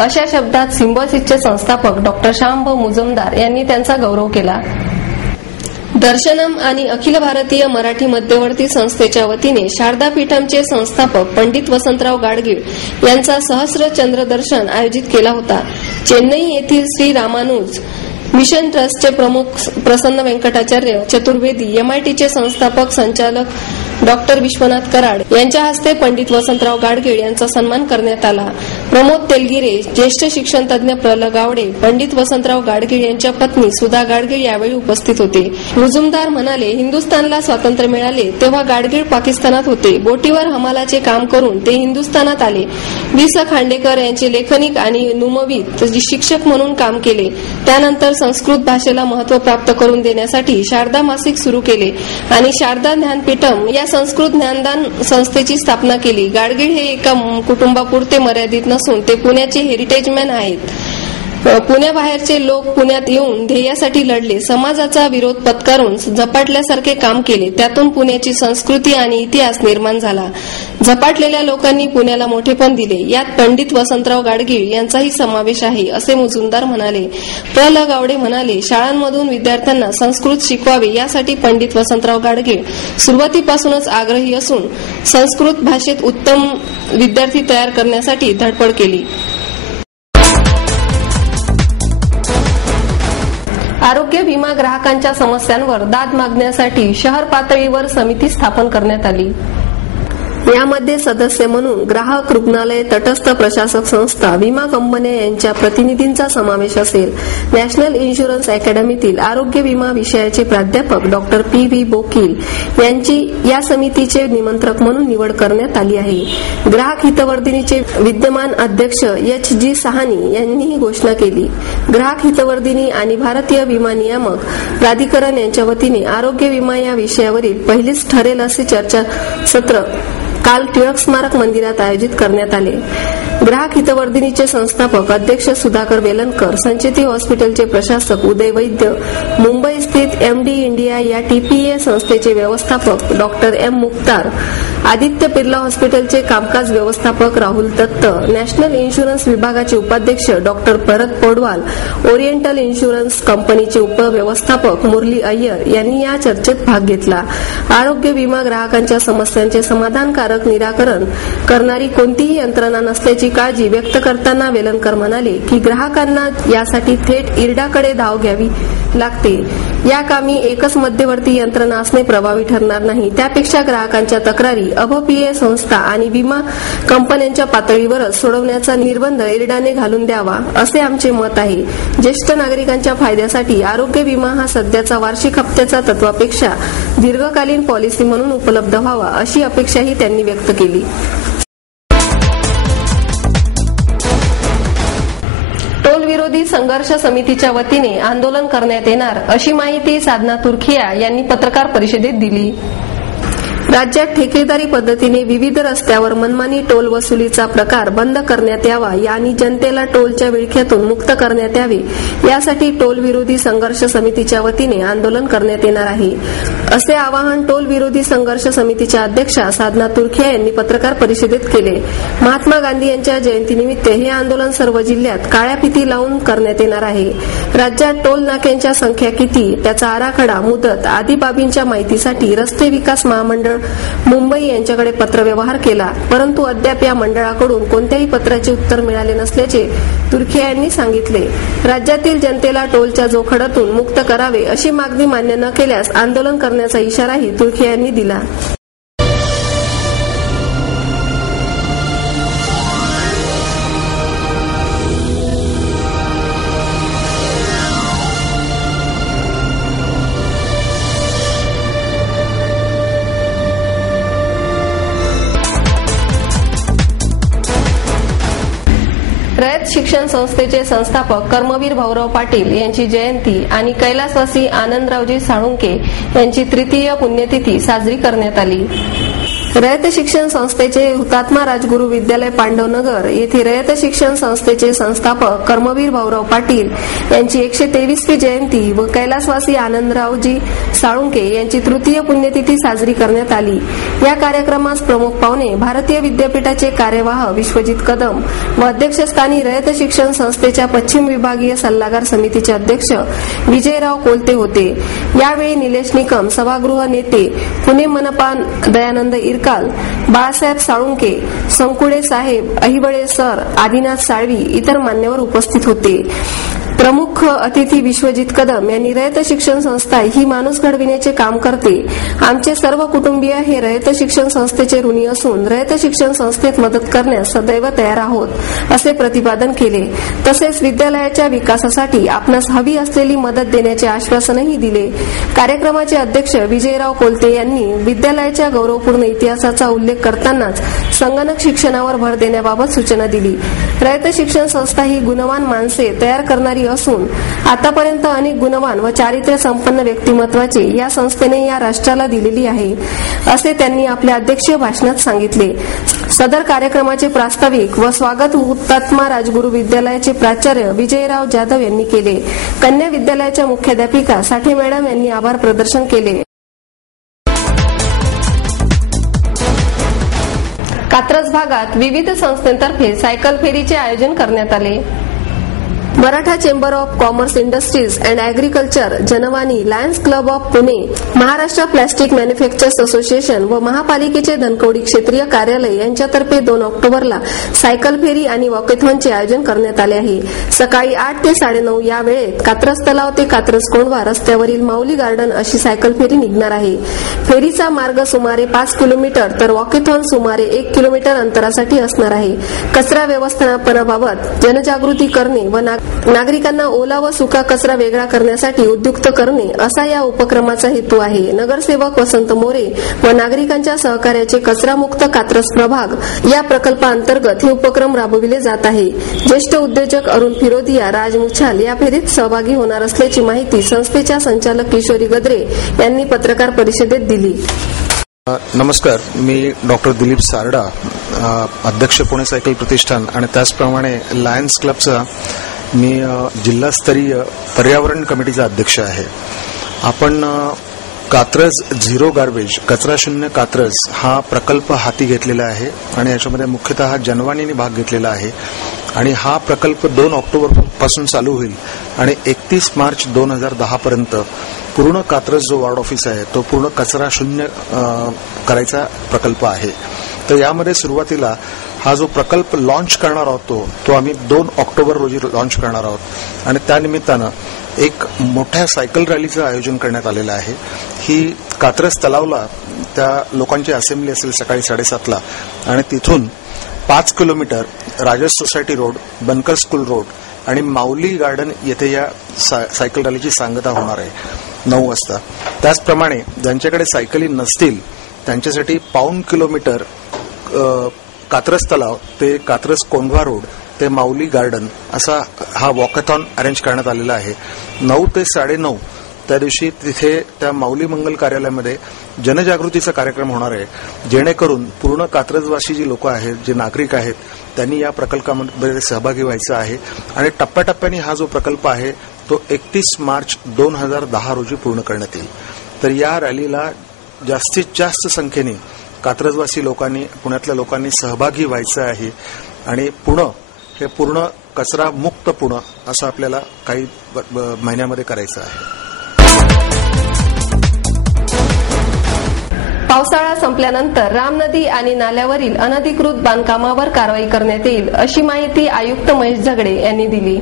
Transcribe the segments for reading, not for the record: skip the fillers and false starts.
अशा शब्दात सिम्बॉयसिसचे संस्थापक डॉक्टर श्यामभाऊ मुजुमदार यांनी त्यांचा गौरव केला. दर्शनम आणि अखिल भारतीय मराठी मध्यवर्ती संस्थेच्या वतीने शारदा पीठमचे संस्थापक पंडित वसंतराव गाडगीळ यांचा सहस्र चंद्र दर्शन आयोजित केला होता. चेन्नई येथील श्री रामानुज मिशन ट्रस्टचे प्रमुख प्रसन्न व्यंकटाचार्य चतुर्वेदी, MITचे संस्थापक संचालक डॉक्टर विश्वनाथ कराड यांच्या हस्ते पंडित वसंतराव गाडगीळ यांचा सन्मान करण्यात आला. प्रमोद तेलगिरे, ज्येष्ठ शिक्षण तज्ञ प्रल गावडे, पंडित वसंतराव गाडगीळ यांच्या पत्नी सुधा गाडगीळ यावेळी उपस्थित होते. मुजुमदार म्हणाले, हिंदुस्थानला स्वातंत्र्य मिळाले तेव्हा गाडगीळ पाकिस्तानात होते. बोटीवर हमालाचे काम करून ते हिंदुस्थानात आले. वि. स. खांडेकर यांचे लेखनिक आणि नुमवीत शिक्षक म्हणून काम केले. त्यानंतर संस्कृत भाषेला महत्व प्राप्त करून देण्यासाठी शारदा मासिक सुरू केले आणि शारदा ज्ञानपीठम या संस्कृत ज्ञानदान संस्थेची स्थापना केली. गाडगीळ हे एका कुटुंबापुरते मर्यादित नसून ते पुण्याचे हेरिटेजमॅन आहेत. पुण्याबाहेरचे लोक पुण्यात येऊन ध्येयासाठी लढले, समाजाचा विरोध पत्करून झपाटल्यासारखे काम केले. त्यातून पुण्याची संस्कृती आणि इतिहास निर्माण झाला. झपाटलेल्या लोकांनी पुण्याला मोठेपण दिले. यात पंडित वसंतराव गाडगीळ यांचाही समावेश आहे, असे मुजुमदार म्हणाले. प्रल गावडे म्हणाले, शाळांमधून विद्यार्थ्यांना संस्कृत शिकवावे यासाठी पंडित वसंतराव गाडगीळ सुरुवातीपासूनच आग्रही असून संस्कृत भाषेत उत्तम विद्यार्थी तयार करण्यासाठी धडपड केली. आरोग्य विमा ग्राहकांच्या समस्यांवर दाद मागण्यासाठी शहर पातळीवर समिती स्थापन करण्यात आली. यामध्ये सदस्य म्हणून ग्राहक, रुग्णालय, तटस्थ प्रशासक संस्था, विमा कंपन्या यांच्या प्रतिनिधींचा समावेश असेल. नॅशनल इन्शुरन्स अकॅडमीतील आरोग्य विमा विषयाचे प्राध्यापक डॉक्टर P.V. बोकील यांची या समितीचे निमंत्रक म्हणून निवड करण्यात आली आहे. ग्राहक हितवर्धिनीचे विद्यमान अध्यक्ष H.G. साहनी यांनी ही घोषणा केली. ग्राहक हितवर्धिनी आणि भारतीय विमा नियामक प्राधिकरण यांच्या वतीने आरोग्य विमा या विषयावरील पहिलेच ठरेल असे चर्चासत्र काल टिळक स्मारक मंदिरात आयोजित करण्यात आले. ग्राहक हितवर्धिनीचे संस्थापक अध्यक्ष सुधाकर वेलणकर, संचेती हॉस्पिटलचे प्रशासक उदय वैद्य, मुंबई स्थित MD इंडिया या TPA संस्थेचे व्यवस्थापक डॉक्टर M. मुख्तार, आदित्य बिर्ला हॉस्पिटलचे कामकाज व्यवस्थापक राहुल दत्त, नॅशनल इन्शुरन्स विभागाचे उपाध्यक्ष डॉक्टर भरत पौडवाल, ओरिएंटल इन्शुरन्स कंपनीचे उपव्यवस्थापक मुरली अय्यर यांनी या चर्चेत भाग घेतला. आरोग्य विमा ग्राहकांच्या समस्यांचे समाधानकारक निराकरण करणारी कोणतीही यंत्रणा नसल्याची काळजी व्यक्त करताना वेलणकर म्हणाले की ग्राहकांना यासाठी थेट इरडाकडे धाव घ्यावी लागते. या कामी एकच मध्यवर्ती यंत्रणा असणे प्रभावी ठरणार नाही. त्यापेक्षा ग्राहकांच्या तक्रारी अभपीय संस्था आणि विमा कंपन्यांच्या पातळीवरच सोडवण्याचा निर्बंध इरडाने घालून द्यावा, असे आमचे मत आहे. ज्येष्ठ नागरिकांच्या फायद्यासाठी आरोग्य विमा हा सध्याचा वार्षिक हप्त्याच्या तत्वापेक्षा दीर्घकालीन पॉलिसी म्हणून उपलब्ध व्हावा, अशी अपेक्षाही त्यांनी व्यक्त केली. टोल विरोधी संघर्ष समितीच्या वतीने आंदोलन करण्यात येणार, अशी माहिती साधना तुर्खिया यांनी पत्रकार परिषदेत दिली. राज्यात ठेकेदारी पद्धतीने विविध रस्त्यावर मनमानी टोल वसुलीचा प्रकार बंद करण्यात यावा आणि जनतेला टोलच्या विळख्यातून मुक्त करण्यात यावे, यासाठी टोल विरोधी संघर्ष समितीच्या वतीने आंदोलन करण्यात येणार आहे, असे आवाहन टोल विरोधी संघर्ष समितीच्या अध्यक्षा साधना तुर्खिया यांनी पत्रकार परिषदेत केले. महात्मा गांधी यांच्या जयंतीनिमित्त हे आंदोलन सर्व जिल्ह्यात काळ्या फिती लावून करण्यात येणार आहे. राज्यात टोल नाक्यांच्या संख्या किती, त्याचा आराखडा, मुदत आदी बाबींच्या माहितीसाठी रस्ते विकास महामंडळ मुंबई यांच्याकडे पत्रव्यवहार केला, परंतु अद्याप या मंडळाकडून कोणत्याही पत्राचे उत्तर मिळाले नसल्याचे तुर्खिया यांनी सांगितले. राज्यातील जनतेला टोलच्या जोखडातून मुक्त करावे अशी मागणी मान्य न केल्यास आंदोलन करण्याचा इशाराही तुर्खिया यांनी दिला. रयत शिक्षण संस्थेचे संस्थापक कर्मवीर भाऊराव पाटील यांची जयंती आणि कैलासवासी आनंदरावजी साळुंके यांची तृतीय पुण्यतिथी साजरी करण्यात आली. रयत शिक्षण संस्थेचे हुतात्मा राजगुरू विद्यालय पांडवनगर येथे रयत शिक्षण संस्थेचे संस्थापक कर्मवीर भाऊराव पाटील यांची 123वी जयंती व कैलासवासी आनंदरावजी साळुंके यांची तृतीय पुण्यतिथी साजरी करण्यात आली। या कार्यक्रमास प्रमुख पाहुणे भारतीय विद्यापीठाचे कार्यवाह विश्वजित कदम व अध्यक्षस्थानी रयत शिक्षण संस्थेच्या पश्चिम विभागीय सल्लागार समितीचे अध्यक्ष विजयराव कोलते होते। यावेळी निलेश निकम सभागृह नेते, पुणे मनपा दयानंद इरकाल, बाळासाहेब साळुंके, संकुळे साहेब, अहिबळे सर, आदिनाथ साळवी इतर मान्यवर उपस्थित होते। प्रमुख अतिथी विश्वजित कदम यांनी रयत शिक्षण संस्था ही माणूस घडविण्याचे काम करते। आमचे सर्व कुटुंबीय हे रयत शिक्षण संस्थेचे ऋणी असून रयत शिक्षण संस्थेत मदत करण्यास सदैव तयार आहोत असे प्रतिपादन केले। तसेच विद्यालयाच्या विकासासाठी आपणास हवी असलेली मदत देण्याचे आश्वासनही दिले। कार्यक्रमाचे अध्यक्ष विजयराव कोलते यांनी विद्यालयाच्या गौरवपूर्ण इतिहासाचा उल्लेख करतानाच संगणक शिक्षणावर भर देण्याबाबत सूचना दिली। रयत शिक्षण संस्था ही गुणवान माणसे तयार करणारी असून आतापर्यंत अनेक गुणवान व चारित्र्य संपन्न व्यक्तिमत्वाचे या संस्थेने या राष्ट्राला दिलेली आहे असे त्यांनी आपल्या अध्यक्षीय भाषणात सांगितले। सदर कार्यक्रमाचे प्रास्ताविक व स्वागत हुतात्मा राजगुरू विद्यालयाचे प्राचार्य विजयराव जाधव यांनी केले। कन्या विद्यालयाच्या मुख्याध्यापिका साठे मॅडम यांनी आभार प्रदर्शन केले। कात्रज भागात विविध संस्थांतर्फे सायकल फेरीचे आयोजन करण्यात आले। Maratha chamber of commerce industries and agriculture, Janwani, lions club of Pune, Maharashtra plastic manufacturers association व महापालिकेचे धनकवडी क्षेत्रीय कार्यालय यांच्यातर्फे 2 ऑक्टोबरला सायकल फेरी आणि वॉकेथॉनचे आयोजन करण्यात आले आहे। सकाळी 8 ते 9:30 या वेळेत कात्रज तलाव ते कात्रज कोंढवा रस्त्यावरील माऊली गार्डन अशी सायकल फेरी निघणार आहे। फेरीचा मार्ग सुमारे 5 किलोमीटर तर वॉकेथॉन सुमारे 1 किलोमीटर अंतरासाठी असणार आहे। कचरा व्यवस्थापनाबाबत जनजागृती करणे व नागरिकांना ओला व सुका कचरा वेगळा करण्यासाठी उद्युक्त करणे असा या उपक्रमाचा हेतू आहे। नगरसेवक वसंत मोरे व नागरिकांच्या सहकार्याचे कचरामुक्त कात्रज प्रभाग या प्रकल्पांतर्गत हे उपक्रम राबविले जात आहे। ज्येष्ठ उद्योजक अरुण फिरोदिया, राज मुछाल या फेरीत सहभागी होणार असल्याची माहिती संस्थेच्या संचालक किशोरी गद्रे यांनी पत्रकार परिषदेत दिली। नमस्कार, मी डॉक्टर दिलीप सारडा, अध्यक्ष पुणे सायकल प्रतिष्ठान आणि त्याचप्रमाणे लायन्स क्लबचा मी जिल्हास्तरीय पर्यावरण कमिटीचा अध्यक्ष आहे। आपण कात्रज झिरो गार्बेज, कचरा शून्य कात्रज हा प्रकल्प हाती घेतलेला आहे आणि याच्यामध्ये मुख्यतः जनवाणीने भाग घेतलेला आहे आणि हा प्रकल्प 2 ऑक्टोबर पासून चालू होईल आणि 31 मार्च 2010 पर्यंत पूर्ण कात्रज जो वार्ड ऑफिस आहे तो पूर्ण कचरा शून्य करायचा प्रकल्प आहे। तर यामध्ये सुरुवातीला हा जो प्रकल्प लॉन्च करणार आहोत तो आम्ही 2 ऑक्टोबर रोजी लॉन्च करणार आहोत आणि त्यानिमित्तानं एक मोठ्या सायकल रॅलीचं आयोजन करण्यात आलेलं आहे। ही कात्रज तलावला त्या लोकांची असेंब्ली असेल सकाळी 7:30ला आणि तिथून 5 किलोमीटर राजस सोसायटी रोड, बनकर स्कूल रोड आणि माऊली गार्डन येथे या सायकल रॅलीची सांगता होणार आहे 9 वाजता। त्याचप्रमाणे ज्यांच्याकडे सायकली नसतील त्यांच्यासाठी 1.5 किलोमीटर कात्रज तलाव ते कात्रज कोंढवा रोड ते माऊली गार्डन असा हा वॉकॅथॉन अरेंज करण्यात आलेला आहे। 9 ते 9:30 त्या दिवशी तिथे त्या माऊली मंगल कार्यालयामध्ये जनजागृतीचा कार्यक्रम होणार आहे, जेणेकरून पूर्ण कात्रजवासी जी लोक आहेत, जे नागरिक आहेत, त्यांनी या प्रकल्पामध्ये सहभागी व्हायचं आहे आणि टप्प्याटप्प्याने हा जो प्रकल्प आहे तो 31 मार्च 2010 रोजी पूर्ण करण्यात येईल। तर या रॅलीला जास्तीत जास्त संख्येने कात्रजवासी लोकांनी, पुण्यातल्या लोकांनी सहभागी व्हायचं आहे आणि पुणे हे पूर्ण कचरा मुक्त पुणे असं आपल्याला काही महिन्यामध्ये करायचं आहे। पावसाळा संपल्यानंतर राम नदी आणि नाल्यावरील अनधिकृत बांधकामावर कारवाई करण्यात येईल अशी माहिती आयुक्त महेश झगडे यांनी दिली।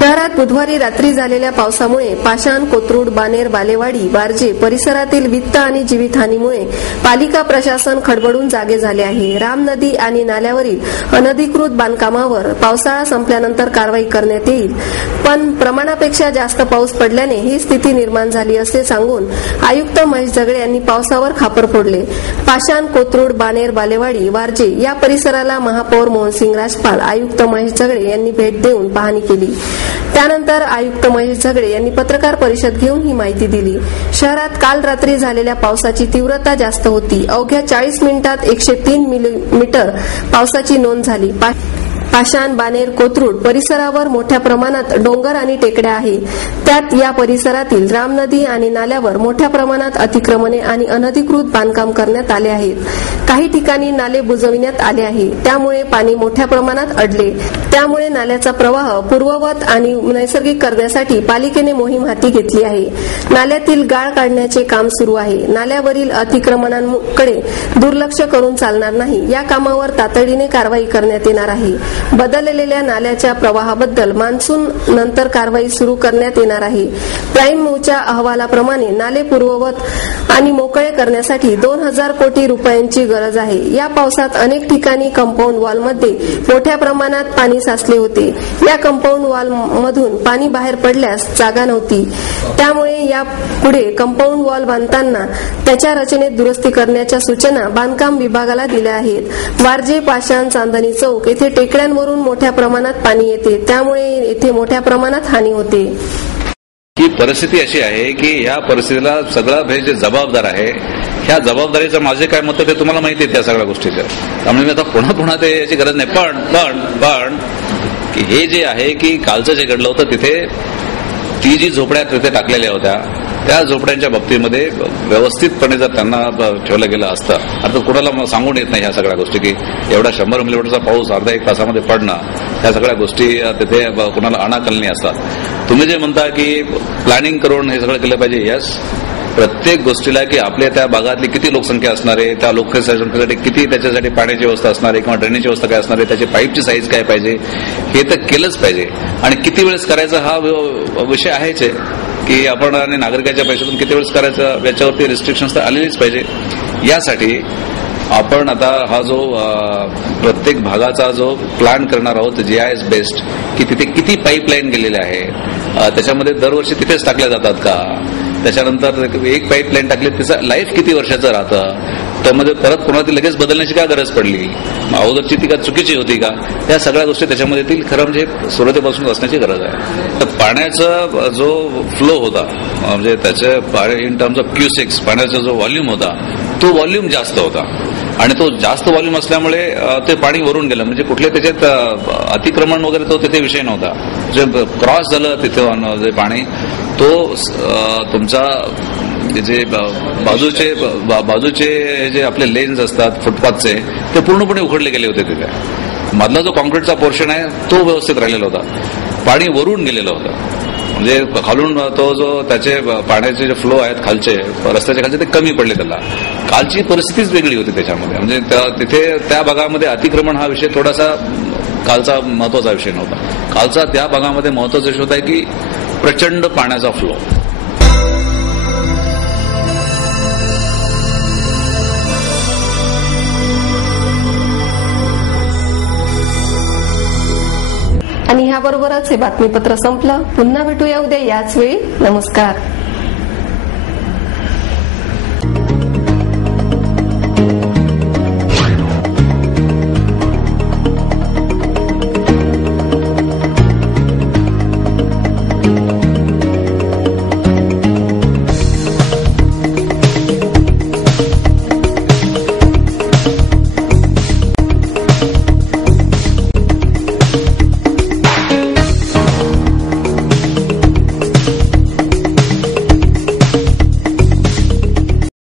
शहरात बुधवारी रात्री झालेल्या पावसामुळे पाषाण, कोथरूड, बानेर, बालेवाडी, बारजे परिसरातील वित्त आणि जीवितहानीमुळे पालिका प्रशासन खडबडून जागे झाले आहे। राम नदी आणि नाल्यावरील अनधिकृत बांधकामावर पावसाळा संपल्यानंतर कारवाई करण्यात येईल, पण प्रमाणापेक्षा जास्त पाऊस पडल्याने ही स्थिती निर्माण झाली असे सांगून आयुक्त महेश झगडे यांनी पावसावर खापर फोडले। पाषाण, कोथरूड, बानेर, बालेवाडी, वारजे या परिसराला महापौर मोहनसिंग राजपाल, आयुक्त महेश झगडे यांनी भेट देऊन पाहणी केली। त्यानंतर आयुक्त महेश झगडे यांनी पत्रकार परिषद घेऊन ही माहिती दिली. शहरात काल रात्री झालेल्या पावसाची तीव्रता जास्त होती. अवघ्या 40 मिनिटात 103 मिलीमीटर पावसाची नोंद झाली. पाषाण, बानेर, कोथरूड परिसरावर मोठ्या प्रमाणात डोंगर आणि टेकड्या आहेत. त्यात या परिसरातील राम नदी आणि नाल्यावर मोठ्या प्रमाणात अतिक्रमणे आणि अनधिकृत बांधकाम करण्यात आले आहेत. काही ठिकाणी नाले बुजविण्यात आले आहे. त्यामुळे पाणी मोठ्या प्रमाणात अडले. त्यामुळे नाल्याचा प्रवाह पूर्ववत आणि नैसर्गिक करण्यासाठी पालिकेने मोहीम हाती घेतली आहे. नाल्यातील गाळ काढण्याचे काम सुरू आहे. नाल्यावरील अतिक्रमणांकडे दुर्लक्ष करून चालणार नाही. या कामावर तातडीने कारवाई करण्यात येणार आहे. बदललेल्या नाल्याच्या प्रवाहाबद्दल मान्सून नंतर कारवाई सुरू करण्यात येणार आहे. प्राईम मूव्हच्या अहवालाप्रमाणे नाले पूर्ववत आणि मोकळे करण्यासाठी 2000 कोटी रुपयांची गरज आहे. या पावसात अनेक ठिकाणी कंपाऊंड वॉलमध्ये मोठ्या प्रमाणात पाणी साचले होते. या कंपाऊंड वॉलमधून पाणी बाहेर पडल्यास जागा नव्हती. त्यामुळे यापुढे कंपाऊंड वॉल बांधताना त्याच्या रचनेत दुरुस्ती करण्याच्या सूचना बांधकाम विभागाला दिल्या आहेत. वारजे, पाषाण, चांदणी चौक येथे टेकड्यांवरून मोठ्या प्रमाणात पाणी येते. त्यामुळे येथे मोठ्या प्रमाणात हानी होते. ही परिस्थिती अशी आहे की या परिस्थितीला सगळं जे जबाबदार आहे, ह्या जबाबदारीचं माझे काय मत ते तुम्हाला माहिती आहे त्या सगळ्या गोष्टीचं. त्यामुळे मी आता पुन्हा ते याची गरज नाही. पण की हे जे आहे की कालचं जे घडलं होतं तिथे ती जी झोपड्या तिथे टाकलेल्या होत्या त्या झोपड्यांच्या बाबतीमध्ये व्यवस्थितपणे जर त्यांना ठेवलं गेलं असतं, आता कुणाला सांगून येत नाही ह्या सगळ्या गोष्टी की एवढा 100 मिलीमीटरचा पाऊस अर्धा एक तासामध्ये पडणं, ह्या सगळ्या गोष्टी तिथे कुणाला अनाकलनी असतात. तुम्ही जे म्हणता की प्लॅनिंग करून हे सगळं केलं पाहिजे, यस, प्रत्येक गोष्टीला की आपल्या त्या भागातली किती लोकसंख्या असणार आहे, त्या लोकसंख्येसाठी किती त्याच्यासाठी पाण्याची व्यवस्था असणार आहे किंवा ड्रेनेजची व्यवस्था काय असणार आहे, त्याची पाईपची साईज काय पाहिजे, हे तर केलंच पाहिजे. आणि किती वेळेस करायचा हा विषय आहेच आहे की आपण आणि नागरिकाच्या पैशातून किती वेळेस करायचं याच्यावरती रिस्ट्रिक्शन्स तर आलेलीच पाहिजे. यासाठी आपण आता हा जो प्रत्येक भागाचा जो प्लॅन करणार आहोत GIS बेस्ड की तिथे किती पाईपलाईन गेलेले आहे, त्याच्यामध्ये दरवर्षी तिथेच टाकल्या जातात का, त्याच्यानंतर एक पाईपलाईन टाकली त्याचं लाईफ किती वर्षाचं राहतं, त्यामध्ये परत पुन्हा ती लगेच बदलण्याची काय गरज पडली, अगोदरची ती का चुकीची होती का, या सगळ्या गोष्टी त्याच्यामध्ये येतील. खरं म्हणजे सुरुवातीपासून असण्याची गरज आहे. तर पाण्याचा जो फ्लो होता म्हणजे त्याचे इन टर्म्स ऑफ क्युसेक्स पाण्याचा जो व्हॉल्यूम होता तो व्हॉल्यूम जास्त होता आणि तो जास्त व्हॉल्यूम असल्यामुळे ते पाणी वरून गेलं. म्हणजे कुठले त्याच्यात अतिक्रमण वगैरे तो तिथे विषय नव्हता. जे क्रॉस झालं तिथे जे पाणी तो तुमचा जे बाजूचे जे आपले लेन्स असतात फुटपाथचे ते पूर्णपणे उघडले गेले होते. तिथे मधला जो कॉन्क्रीटचा पोर्शन आहे तो व्यवस्थित राहिलेला होता. पाणी वरून गेलेलं होतं म्हणजे खालून तो जो त्याचे पाण्याचे जे फ्लो आहेत खालचे रस्त्याच्या खालचे ते कमी पडले. त्याला कालची परिस्थितीच वेगळी होती त्याच्यामध्ये. म्हणजे तिथे त्या भागामध्ये अतिक्रमण हा विषय थोडासा कालचा महत्वाचा विषय नव्हता. कालचा त्या भागामध्ये महत्वाचा विषय होता की प्रचंड पाण्याचा फ्लो. आणि ह्याबरोबरच हे बातमीपत्र संपलं. पुन्हा भेटूया उद्या याच वेळी. नमस्कार.